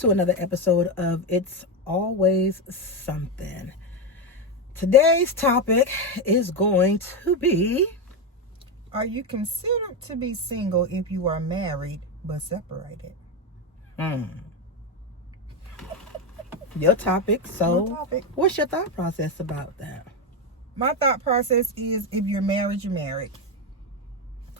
to another episode of It's Always Something. Today's topic is going to be... Are you considered to be single if you are married but separated? Your topic. So, My topic. What's your thought process about that? My thought process is if you're married, you're married.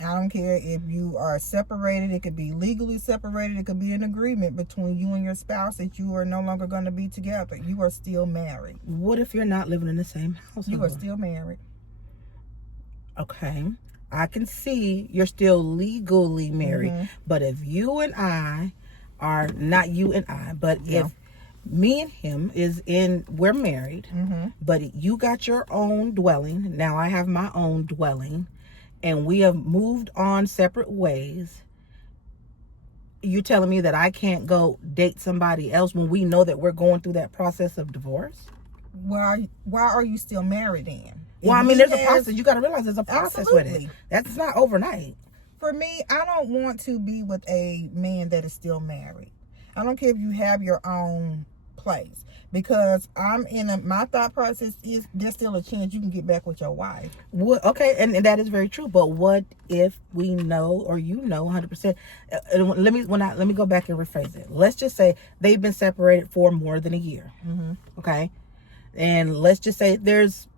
I don't care if you are separated. It could be legally separated. It could be an agreement between you and your spouse that you are no longer going to be together. You are still married. What if you're not living in the same household? You are still married. Okay. I can see you're still legally married. But if you and I are not you and I, but if me and him we're married, but you got your own dwelling, now I have my own dwelling, and we have moved on separate ways, you telling me that I can't go date somebody else when we know that we're going through that process of divorce? Why are you still married then? Well, I mean, there's a process. You got to realize there's a process with it. That's not overnight. For me, I don't want to be with a man that is still married. I don't care if you have your own place, because my thought process is there's still a chance you can get back with your wife. Okay, and that is very true. But what if we know, or 100%? Let me go back and rephrase it. Let's just say they've been separated for more than a year. Okay, and let's just say there's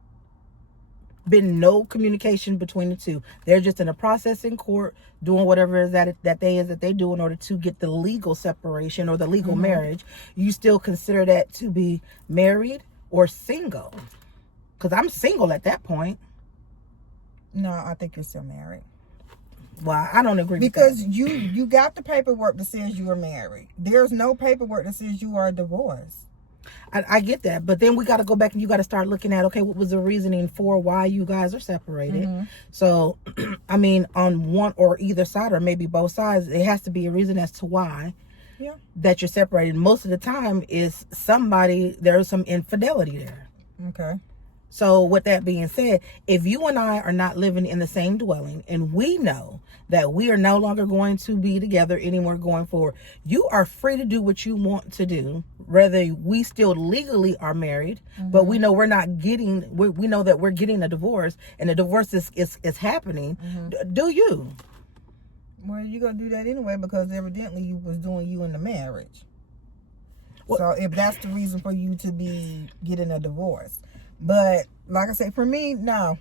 been no communication between the two. They're just in a process in court doing whatever it is that they do in order to get the legal separation or the legal marriage. You still consider that to be married or single? Because I'm single at that point. No, I think you're still married. Well, I don't agree because with that. you got the paperwork that says you are married. There's no paperwork that says you are divorced. I get that, but then we got to go back and you got to start looking at, okay, what was the reasoning for why you guys are separated? So, I mean, on one or either side, or maybe both sides, it has to be a reason as to why that you're separated. Most of the time is there's some infidelity there. Okay. So with that being said, if you and I are not living in the same dwelling and we know that we are no longer going to be together anymore going forward, you are free to do what you want to do. Whether we still legally are married, but we know we know that we're getting a divorce and the divorce is happening. Do you? Well, you're going to do that anyway because evidently you was doing you in the marriage. Well, so if that's the reason for you to be getting a divorce. But like I said, for me, no.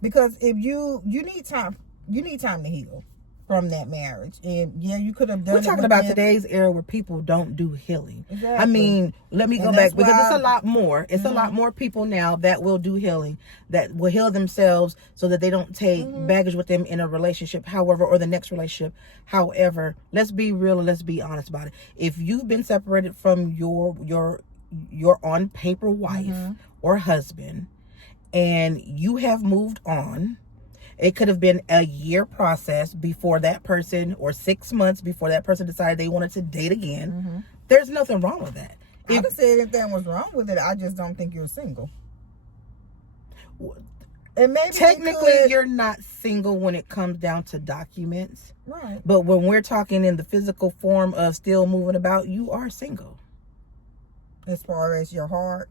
Because if you need time to heal from that marriage. And you could have done it. We're talking about today's era where people don't do healing. Exactly. I mean, let me go back because it's a lot more. It's a lot more people now that will do healing, that will heal themselves so that they don't take baggage with them in a relationship, however, or the next relationship. However, let's be real and let's be honest about it. If you've been separated from your on paper wife or husband and you have moved on, it could have been a year process before that person, or 6 months before that person decided they wanted to date again. There's nothing wrong with that. I would say anything was wrong with it. I just don't think you're single. And maybe technically you're not single when it comes down to documents. Right. But when we're talking in the physical form of still moving about, you are single. As far as your heart.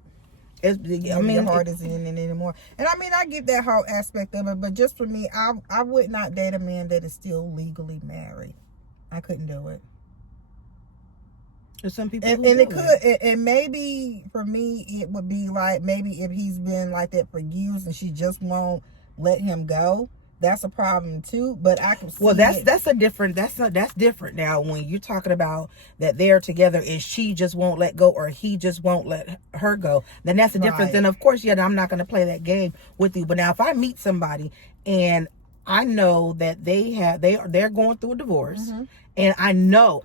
Your heart isn't in it anymore. And I mean, I get that whole aspect of it, but just for me, I would not date a man that is still legally married. I couldn't do it. There's some people and maybe for me it would be like, maybe if he's been like that for years and she just won't let him go, that's a problem too. But I can see that's different now. When you're talking about that they're together and she just won't let go, or he just won't let her go, then that's a difference. Then of course, I'm not going to play that game with you. But now if I meet somebody and I know that they're going through a divorce, and I know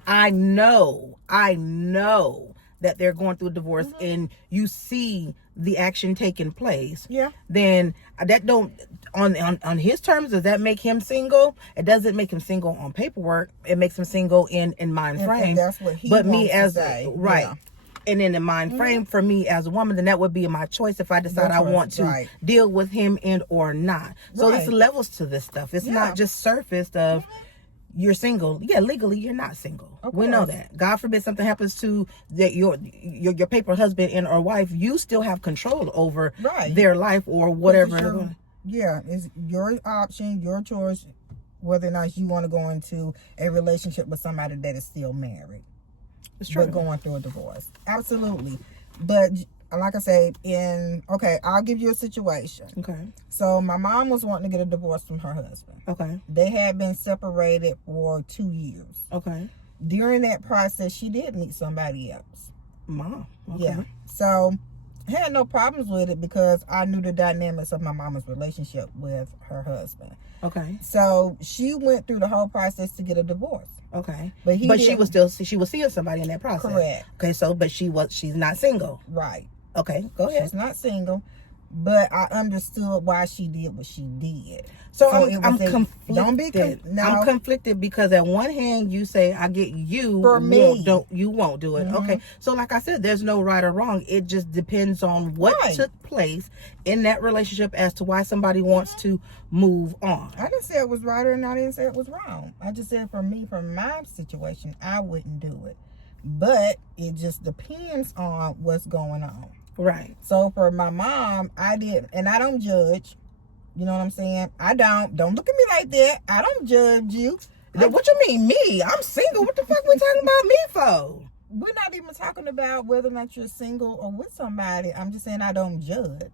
that they're going through a divorce, and you see the action taking place, then that don't, on his terms, does that make him single? It doesn't make him single on paperwork. It makes him single in mind frame. And that's what he wants to say. Right. Yeah. And in the mind frame, for me as a woman, then that would be my choice if I decide I want to deal with him and or not. So there's levels to this stuff. It's not just surfaced of you're single. Yeah, legally you're not single. Of We know course. that. God forbid something happens to your paper husband and or wife, you still have control over Right. their life or whatever. Yeah, it's your option, your choice, whether or not you want to go into a relationship with somebody that is still married, It's true. but going through a divorce. Absolutely. But like I say, I'll give you a situation. Okay. So my mom was wanting to get a divorce from her husband. Okay. They had been separated for 2 years. Okay. During that process, she did meet somebody else. Mom. Okay. Yeah. So I had no problems with it because I knew the dynamics of my mama's relationship with her husband. Okay. So she went through the whole process to get a divorce. Okay. But she was seeing somebody in that process. Correct. Okay, but she's not single. Right. Okay, go ahead. She's not single, but I understood why she did what she did. So it I'm was conflicted. Don't be I'm conflicted because at one hand you say I get you For me. you won't do it. Mhm. Okay. So like I said, there's no right or wrong. It just depends on what Right. took place in that relationship as to why somebody wants to move on. I didn't say it was right and I didn't say it was wrong. I just said for me, for my situation, I wouldn't do it. But it just depends on what's going on. Right. So for my mom, I did, and I don't judge. You know what I'm saying? I don't look at me like that. I don't judge you. What you mean me? I'm single. What the fuck we talking about me for? We're not even talking about whether or not you're single or with somebody. I'm just saying I don't judge.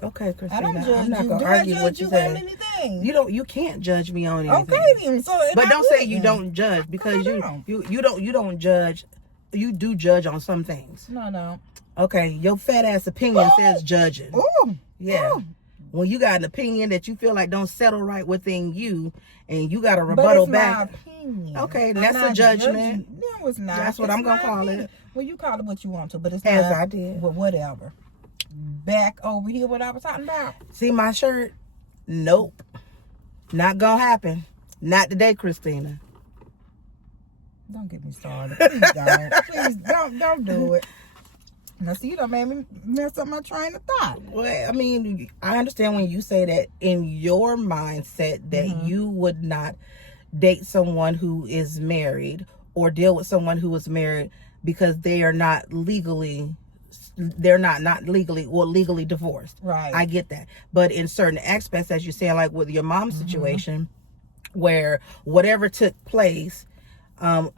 Okay, I Christina. don't judge I'm not you. gonna Do argue I what judge you you on said. anything? You can't judge me on anything. Okay then. So, But don't say you wouldn't. don't judge because I you don't judge. You do judge on some things. No. Okay, your fat ass opinion says judging. Ooh. Yeah. Ooh. When you got an opinion that you feel like don't settle right within you, and you got a But rebuttal it's back. my opinion. Okay, I'm that's a not judgment. judging. No, it's not. That's what It's I'm gonna my call opinion. it. Well, you call it what you want to, but it's As not. I did. Well, whatever. Back over here, what I was talking about. See my shirt? Nope. Not gonna happen. Not today, Christina. Don't get me started. Please don't. Please don't do it. Now, see, you done made me mess up my train of thought. Well, I mean, I understand when you say that in your mindset that you would not date someone who is married or deal with someone who is married because they are not legally legally divorced. Right. I get that. But in certain aspects, as you say, like with your mom's situation, where whatever took place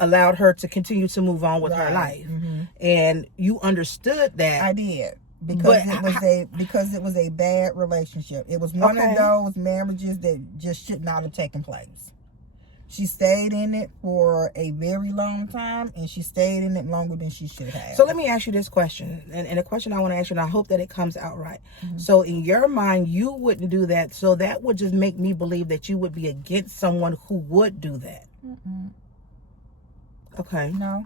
allowed her to continue to move on with her Right. life. Mhm. And you understood that. I did. But Because it was a bad relationship. It was one Okay. of those marriages that just should not have taken place. She stayed in it for a very long time, and she stayed in it longer than she should have. So let me ask you this question, and a question I want to ask you, and I hope that it comes out right. So in your mind, you wouldn't do that, so that would just make me believe that you would be against someone who would do that. Mm-mm. Okay, No,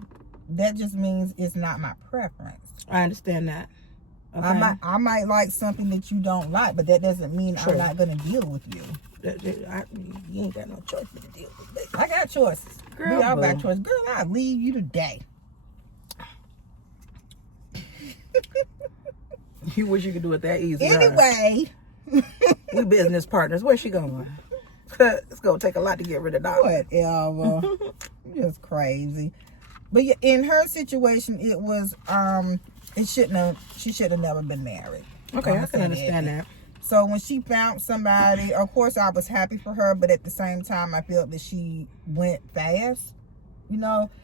that just means it's not my preference. I understand that. Okay. I might like something that you don't like, but that doesn't mean True. I'm not going to deal with you. You ain't got no choice but to deal with me. I got choices. Girl, We all got boo. choices. Girl, I'll leave you today. You wish you could do it that easy. huh? Anyway, We business partners. Where's she going? It's gonna take a lot to get rid of that. whatever. Just crazy. But yeah, in her situation, it was she should have never been married. Okay, I'm I gonna can say understand that. So when she found somebody, of course I was happy for her, but at the same time I felt that she went fast,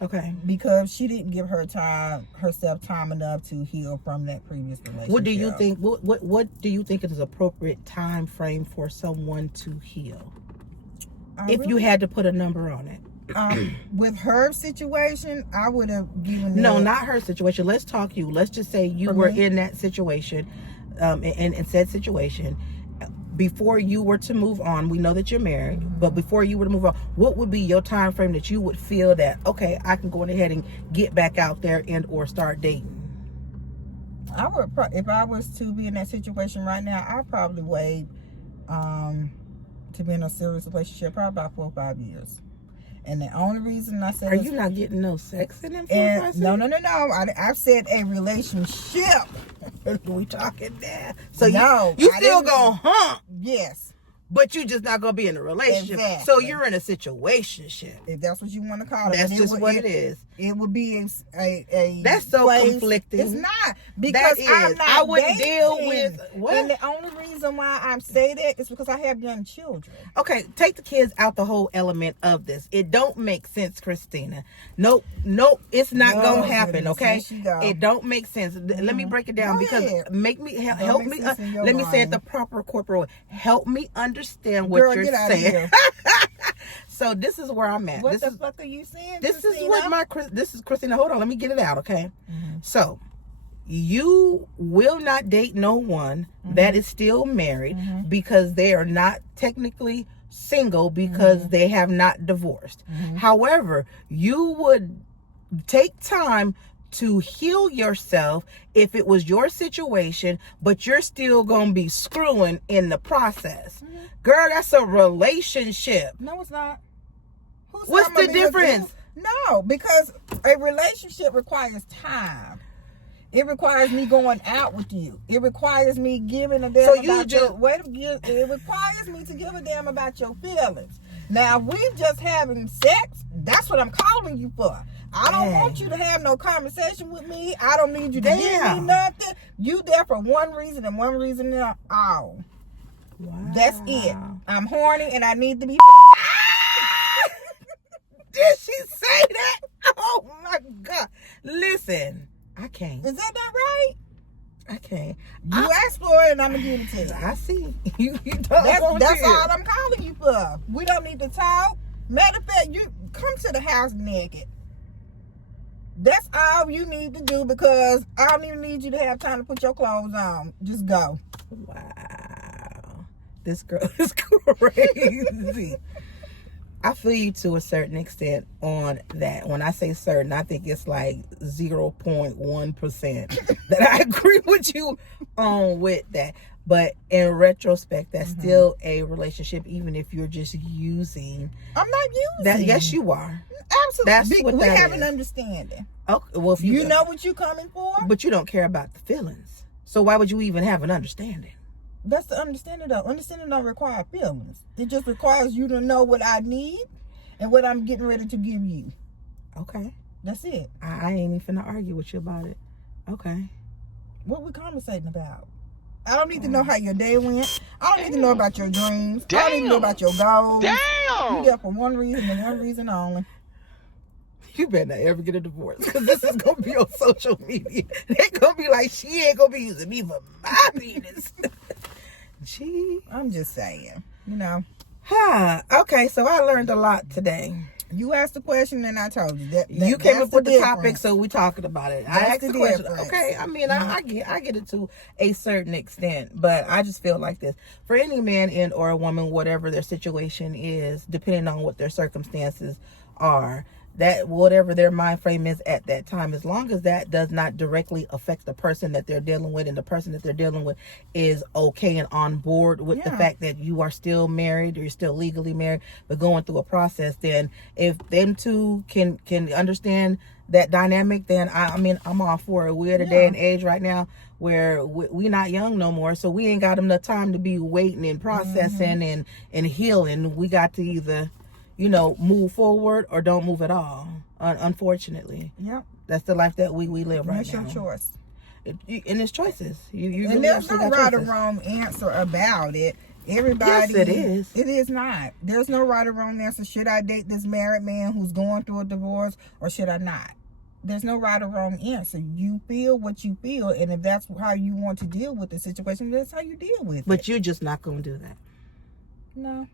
Okay. because she didn't give herself time enough to heal from that previous relationship. What do you think? What do you think is an appropriate time frame for someone to heal? If you had to put a number on it. With her situation, I would have given No, it- not her situation. Let's talk you. Let's just say you For were me? in that situation, in said situation. Before you were to move on, we know that you're married, but before you were to move on, what would be your time frame that you would feel that, okay, I can go ahead and get back out there and or start dating? I would if I was to be in that situation right now, I'd probably wait to be in a serious relationship probably about 4 or 5 years. And the only reason I said Are you not getting no sex in them? no. I've said a relationship. We talking there. So No, you I still didn't- go, huh? Yes. but you just not gonna be in a relationship. Exactly. So you're in a situationship. If that's what you want to call it. That's And just what it is. It would be a That's so place. conflicting. It's not, because That I'm is. not I wouldn't dating. deal with what? And the only reason why I'm saying that is because I have young children. Okay, take the kids out the whole element of this. It don't make sense, Christina. Nope, it's not gonna happen. Goodness, Okay, here she go. it don't make sense. Let me break it down, Go because ahead. make me help me. sense in your Let me say it the mind. proper corporate way. Help me understand what Girl, you're get out of saying. here. So this is where I'm at. What This the is fuck are you saying? this is Christina? what this is Christina. Hold on, let me get it out. Okay, Mm-hmm. so you will not date no one that is still married because they are not technically single because they have not divorced. However, you would take time to heal yourself if it was your situation, but you're still gonna be screwing in the process. Girl, that's a relationship. No, it's not. Who said What's I'm gonna the be with difference? you? No, because a relationship requires time. It requires me going out with you. It requires me giving a damn So you about just- it requires me to give a damn about your feelings. Now, if we just having sex, that's what I'm calling you for. I don't Dang. want you to have no conversation with me. I don't need you to give me Damn. nothing. You there for one reason and one reason all. Wow. That's it. I'm horny and I need to be. Did she say that? Oh my God. Listen, I can't. Is that not right? I can't. You asked for it and I'm gonna give it to you. I see. You don't That's want to. all I'm calling you for. We don't need to talk. Matter of fact, you come to the house naked. That's all you need to do, because I don't even need you to have time to put your clothes on. Just go. Wow. This girl is crazy. I feel you to a certain extent on that. When I say certain, I think it's like 0.1% that I agree with you on with that. But in retrospect, that's still a relationship, even if you're just using I'm not using that. Yes, you are. Absolutely. That's what we that have an is. understanding. Okay, well, if You know what you coming for? but you don't care about the feelings. So why would you even have an understanding? That's the understanding though. Understanding don't require feelings. It just requires you to know what I need and what I'm getting ready to give you. Okay. That's it. I ain't even finna argue with you about it. Okay. What we conversating about? I don't need to know how your day went. I don't need to know about your dreams. I don't need to know about your goals. You there for one reason and one reason only. You better not ever get a divorce, because this is gonna be on social media. They're gonna be like, she ain't gonna be using me for my penis. Gee. I'm just saying. You know. Okay, so I learned a lot today. You asked the question and I told you that. You came that's up with the difference. topic, so we talking about it. I That's asked the the question. difference. Okay, I mean, I get it to a certain extent, but I just feel like this: for any man and or a woman, whatever their situation is, depending on what their circumstances are, that whatever their mind frame is at that time, as long as that does not directly affect the person that they're dealing with, and the person that they're dealing with is okay and on board with the Yeah. fact that you are still married or you're still legally married but going through a process, then if them two can understand that dynamic, then I mean I'm all for it. We're at a day and age right now where we not young no more, so we ain't got enough time to be waiting and processing and healing. We got to either move forward or don't move at all. Unfortunately, Yep. that's the life that we live right That's now. your choice. And it's choices. You And really there's actually no got right or choices. wrong answer about it. Everybody. Yes, it is. It is not. There's no right or wrong answer. Should I date this married man who's going through a divorce, or should I not? There's no right or wrong answer. You feel what you feel, and if that's how you want to deal with the situation, that's how you deal with it. But you're just not gonna do that. No.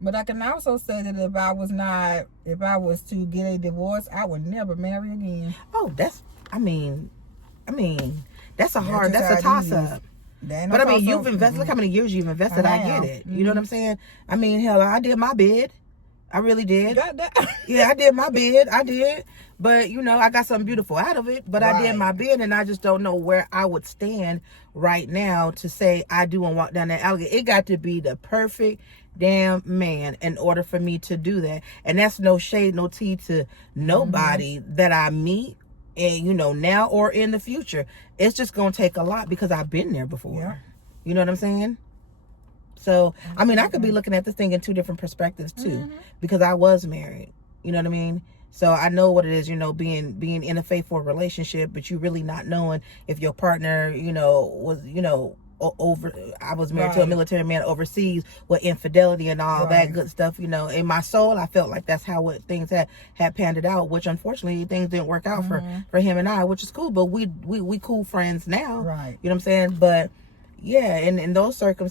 But I can also say that if I was to get a divorce, I would never marry again. Oh, that's a hard, just that's a how it toss up. That ain't no But I mean, toss-up. you've invested, look how many years you've invested. I I get have. it. You know what I'm saying? I mean, hell, I did my bid. I really did. Got that? Yeah, I did my bid. I did. But, I got something beautiful out of it. But I did Right. my bid, and I just don't know where I would stand right now to say I do and walk down that alligator. It got to be the perfect damn man in order for me to do that. And that's no shade, no tea to nobody that I meet, and now or in the future. It's just going to take a lot because I've been there before. Yeah. You know what I'm saying? So, I mean, I could be looking at this thing in two different perspectives too, because I was married. You know what I mean? So I know what it is, you know, being in a faithful relationship, but you really not knowing if your partner, you know, was, you know, over. I was married to a military man overseas with infidelity and all that good stuff. You know, in my soul, I felt like that's how things had panned out. Which unfortunately, things didn't work out for him and I, which is cool. But we cool friends now. Right. You know what I'm saying? But yeah, in those certain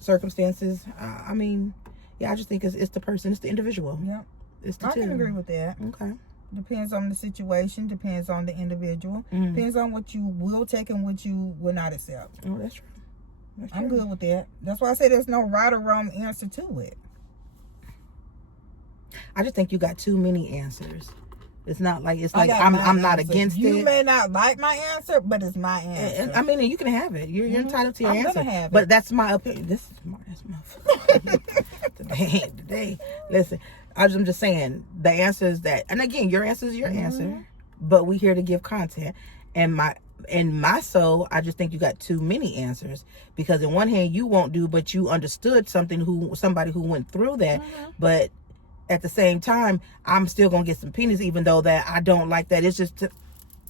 circumstances, I mean, yeah, I just think it's the person, it's the individual. Yep. It's the I two. can agree with that. Okay. Depends on the situation, depends on the individual, depends on what you will take and what you will not accept. Oh, that's true. I'm good with that. That's why I say there's no right or wrong answer to it. I just think you got too many answers. It's not like I'm not against it. You may not like my answer, but it's my answer. I mean, you can have it. You're entitled to your I'm answer. gonna have but it. that's my opinion. That's my today. Listen, I'm just saying the answer is that, and again, your answer is your answer. But we here to give content, and in my soul, I just think you got too many answers, because in one hand you won't do, but you understood somebody who went through that, but at the same time, I'm still gonna get some penis, even though that I don't like that. It's just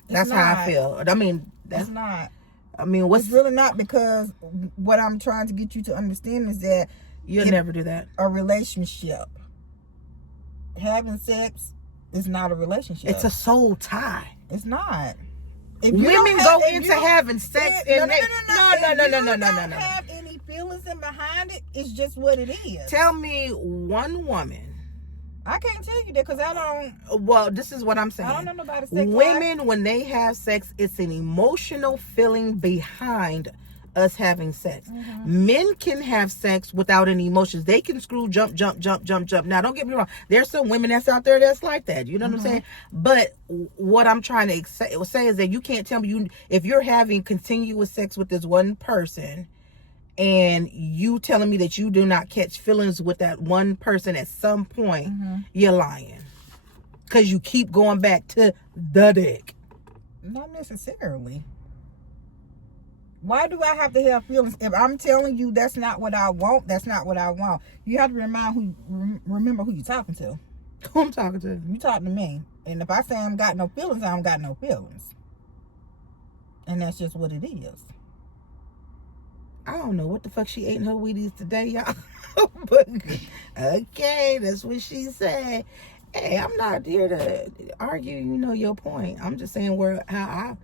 that's how I feel. I mean, that's not. I mean, it's really not, because what I'm trying to get you to understand is that you'll never do that. A relationship, having sex, is not a relationship. It's a soul tie. It's not. If women go into having sex and no. Have any feelings in behind it? It's just what it is. Tell me one woman. I can't tell you that, because I don't. Well, this is what I'm saying. I don't know nobody's sex women life. When they have sex, it's an emotional feeling behind us having sex. Men can have sex without any emotions. They can screw, jump. Now, don't get me wrong. There's some women that's out there that's like that. You know what I'm saying? But what I'm trying to say is that you can't tell me if you're having continuous sex with this one person, and you telling me that you do not catch feelings with that one person at some point, you're lying. Because you keep going back to the dick. Not necessarily. Why do I have to have feelings? If I'm telling you that's not what I want, that's not what I want. You have to remember who you're talking to. Who I'm talking to? You talking to me. And if I say I ain't got no feelings, I don't got no feelings. And that's just what it is. I don't know what the fuck she ate in her Wheaties today, y'all. But okay, that's what she said. Hey, I'm not here to argue, your point. I'm just saying how I'm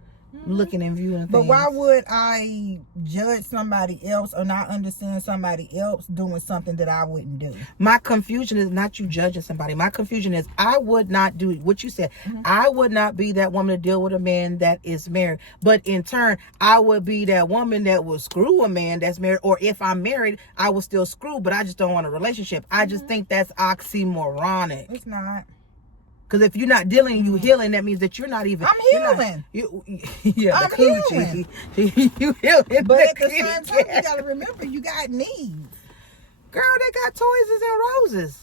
looking and viewing things. But why would I judge somebody else or not understand somebody else doing something that I wouldn't do? My confusion is not you judging somebody. My confusion is I would not do what you said. I would not be that woman to deal with a man that is married. But in turn, I would be that woman that will screw a man that's married. Or if I'm married, I will still screw, but I just don't want a relationship. I just think that's oxymoronic. It's not. Because if you're not dealing, you healing, that means that you're not even. I'm healing. I'm healing. You healing. But at the same time, you got to remember, you got needs. Girl, they got toys and roses.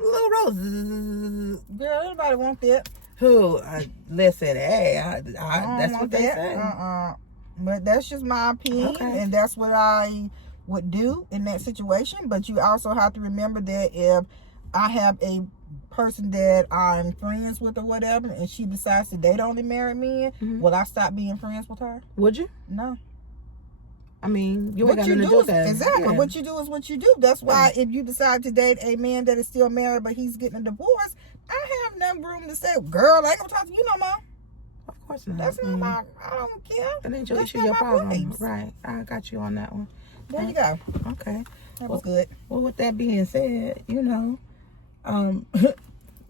Little roses. Girl, anybody want that? Who? Listen, hey, that's what they say. But that's just my opinion, and that's what I would do in that situation. But you also have to remember that if I have a person that I'm friends with or whatever, and she decides to date only married men, will I stop being friends with her? Would you? No. I mean, you ain't got nothing to do with that. Exactly. Yeah. What you do is what you do. That's why if you decide to date a man that is still married but he's getting a divorce, I have no room to say, girl, I ain't gonna talk to you no more. Of course not. That's not my, I don't care. That ain't your That's issue, not your my problem. place. Right. I got you on that one. There you go. Okay. That was good. Well, with that being said,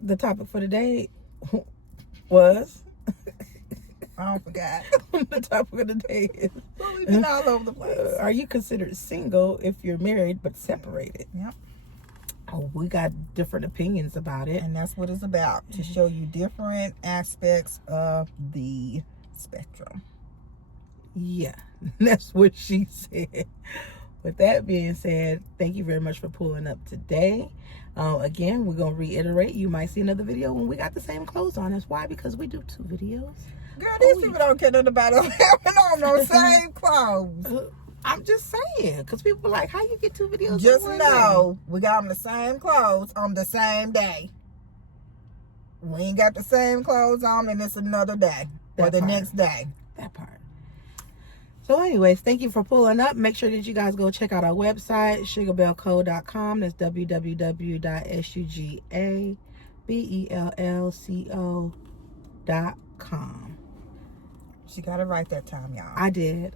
the topic for today was I don't forget. the topic of the day is We've been all over the place. are you considered single if you're married but separated? Yep. Oh, we got different opinions about it. And that's what it's about, to show you different aspects of the spectrum. Yeah, that's what she said. With that being said, thank you very much for pulling up today. Again, we're going to reiterate, you might see another video when we got the same clothes on. That's why, because we do 2 videos. Girl, these people don't care nothing about us having on those same clothes. I'm just saying, because people like, how you get 2 videos? Just in one know we got them the same clothes on the same day. We ain't got the same clothes on, and it's another day or the next day. That part. So anyways, thank you for pulling up. Make sure that you guys go check out our website, sugarbellco.com. That's www.sugarbellco.com. She got it right that time, y'all. I did.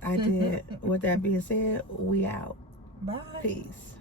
With that being said, we out. Bye. Peace.